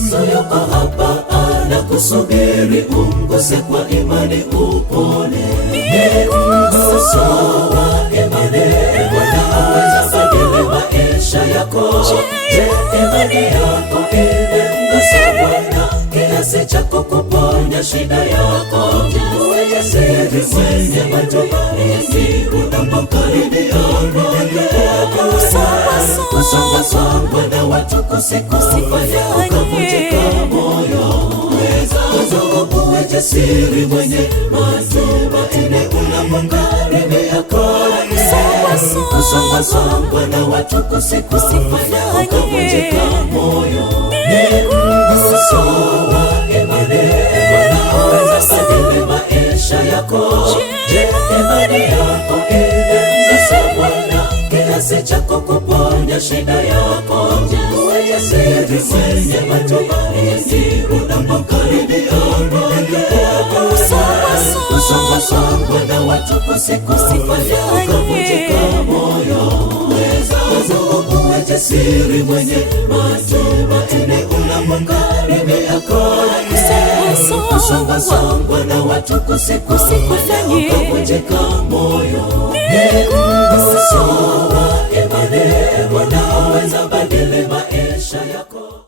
Yesu yuko hapa anakusubiri, umguse kwa imani upone. Ni mguso wa imani, Bwana aweza badili maisha yako. Je, imani yako imemgusa Bwana kiasi cha kukuponya shida yako? Uwe jasiri mwenye matumaini, unapokaribia kusongwa na watu kusikufanya ukavunjika moyo. Uwe jasiri mwenye matumaini, unapokaribia kusongwa na watu kusikufanya ukavunjika moyo. Ni mguso wa imani, unaweza badili maisha yako. Je, imani yako imemgusa Bwana kiasi cha kukuponya shida yako? Uwe jasiri mwenye matumaini, unapokaribia kusongwa na watu kusikufanya ukavunjika moyo. Uwe jasiri mwenye matumaini, unapokaribia kusongwa na watu kusikufanya ukavunjika moyo. Ni